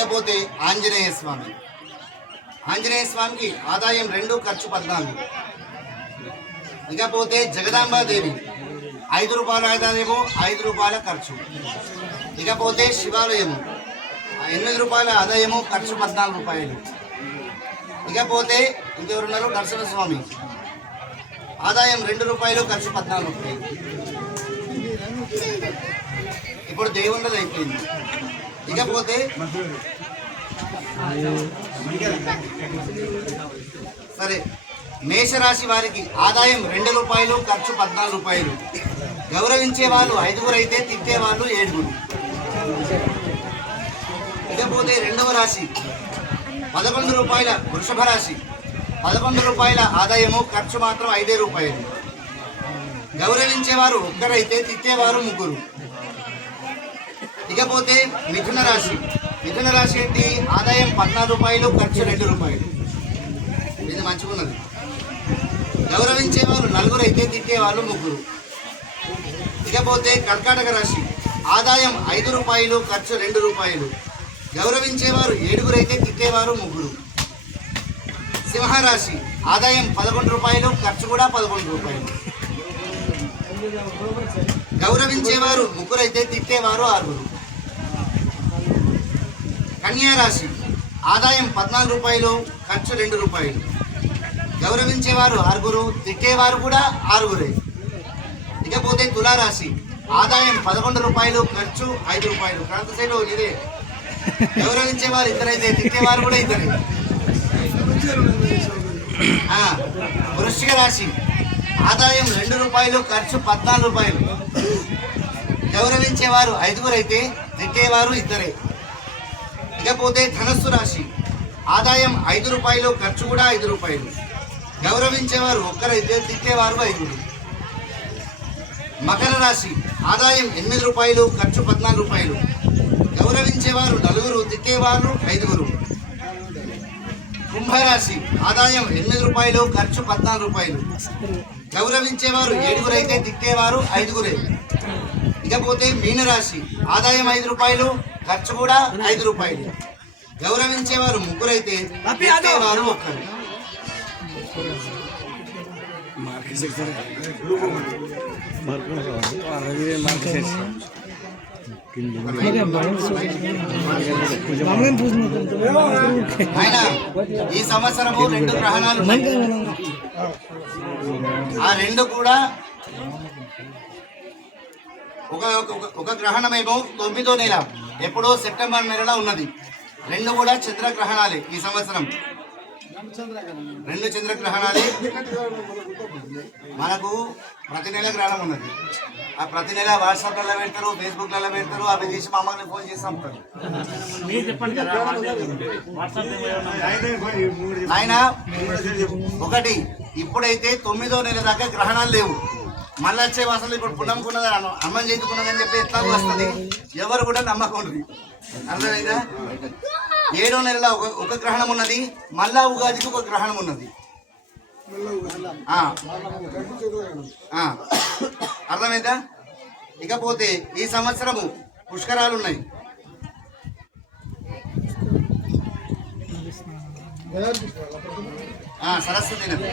ఇకపోతే ఆంజనేయ స్వామి. ఆంజనేయ స్వామికి ఆదాయం రెండు ఖర్చు పద్నాలుగు. ఇకపోతే జగదాంబాదేవి. ఐదు రూపాయల ఆదాయము ఐదు రూపాయల ఖర్చు. ఇకపోతే శివాలయము. ఎనిమిది రూపాయల ఆదాయము ఖర్చు పద్నాలుగు రూపాయలు. ఇకపోతే ఇంకెవరున్నారు? దర్శన స్వామి. ఆదాయం రెండు రూపాయలు ఖర్చు పద్నాలుగు రూపాయలు. ఇప్పుడు దేవుళ్ళది అయిపోయింది. ఇకపోతే సరే మేషరాశి వారికి ఆదాయం రెండు రూపాయలు ఖర్చు పద్నాలుగు రూపాయలు. గౌరవించే వాళ్ళు ఐదుగురు అయితే తిట్టే వాళ్ళు ఏడుగురు. ఇకపోతే రెండవ రాశి పదకొండు రూపాయల వృషభ రాశి పదకొండు రూపాయల ఆదాయము ఖర్చు మాత్రం ఐదే రూపాయలు. గౌరవించేవారు ఒక్కరైతే తిట్టేవారు ముగ్గురు. ఇకపోతే మిథున రాశి. మిథున రాశి ఏంటి? ఆదాయం పద్నాలుగు రూపాయలు ఖర్చు రెండు రూపాయలు. ఇది మంచిగున్నది. గౌరవించేవారు నలుగురు అయితే తిట్టేవాళ్ళు ముగ్గురు. ఇకపోతే కర్కాటక రాశి. ఆదాయం ఐదు రూపాయలు ఖర్చు రెండు రూపాయలు. గౌరవించేవారు ఏడుగురు అయితే తిట్టేవారు ముగ్గురు. సింహరాశి. ఆదాయం పదకొండు రూపాయలు ఖర్చు కూడా పదకొండు రూపాయలు. గౌరవించేవారు ముగ్గురు అయితే తిట్టేవారు ఆరుగురు. కన్యారాశి. ఆదాయం పద్నాలుగు రూపాయలు ఖర్చు రెండు రూపాయలు. గౌరవించేవారు ఆరుగురు తిట్టేవారు కూడా ఆరుగురే. ఇకపోతే తులారాశి. ఆదాయం పదకొండు రూపాయలు ఖర్చు ఐదు రూపాయలు. క్రాంతి సైడ్ ఇదే. గౌరవించేవారు ఇద్దరైతే తిట్టేవారు కూడా ఇద్దరే. ఆ, వృశ్చిక రాశి. ఆదాయం రెండు రూపాయలు ఖర్చు పద్నాలుగు రూపాయలు. గౌరవించేవారు ఐదుగురైతే తిట్టేవారు ఇద్దరే. ఇకపోతే ధనస్సు రాశి. ఆదాయం ఐదు రూపాయలు ఖర్చు కూడా ఐదు రూపాయలు. గౌరవించేవారు ఒక్కరైతే తిట్టేవారు ఐదుగురు. మకర రాశి ఆదాయం ఎనిమిది రూపాయలు ఖర్చు పద్నాలుగు రూపాయలు. గౌరవించేవారు నలుగురు తిట్టేవారు ఐదుగురు. కుంభరాశి ఆదాయం ఎనిమిది రూపాయలు ఖర్చు పద్నాలుగు రూపాయలు. గౌరవించేవారు ఏడుగురు అయితే తిట్టేవారు ఐదుగురే. ఇకపోతే మీనరాశి ఆదాయం ఐదు రూపాయలు ఖర్చు కూడా ఐదు రూపాయలు. గౌరవించేవారు ముగ్గురైతే తిట్టేవారు ఒక్కరు. ఆయన ఈ సంవత్సరము రెండు గ్రహణాలు. ఆ రెండు కూడా ఒక ఒక- ఒక గ్రహణమేమో తొమ్మిదో నెల. ఎప్పుడో సెప్టెంబర్ నెలలో ఉన్నది. రెండు కూడా చంద్రగ్రహణాలే ఈ సంవత్సరం. రెండు చంద్రగ్రహణాలే. మనకు ప్రతి నెల గ్రహణం ఉన్నది. ఆ ప్రతి నెల వాట్సాప్లలో పెడతారు ఫేస్బుక్లలో పెడతారు అవి తీసి మా అమ్మని ఫోన్ చేసి పంపుతారు ఆయన ఒకటి ఇప్పుడైతే తొమ్మిదో నెల దాకా గ్రహణాలు లేవు. మళ్ళీ వచ్చే అసలు ఇప్పుడు పుణ్యంకున్నది అన్నం. అన్నం చేతుకున్నదని చెప్పి ఎట్లా వస్తుంది? ఎవరు కూడా నమ్మకండి అర్థమైందా? ఏడో నెలలో ఒక ఒక గ్రహణం ఉన్నది మళ్ళా ఉగాదికి ఒక గ్రహణం ఉన్నది. అర్థమైందా? ఇకపోతే ఈ సంవత్సరము పుష్కరాలు ఉన్నాయి. సరస్వతి నది.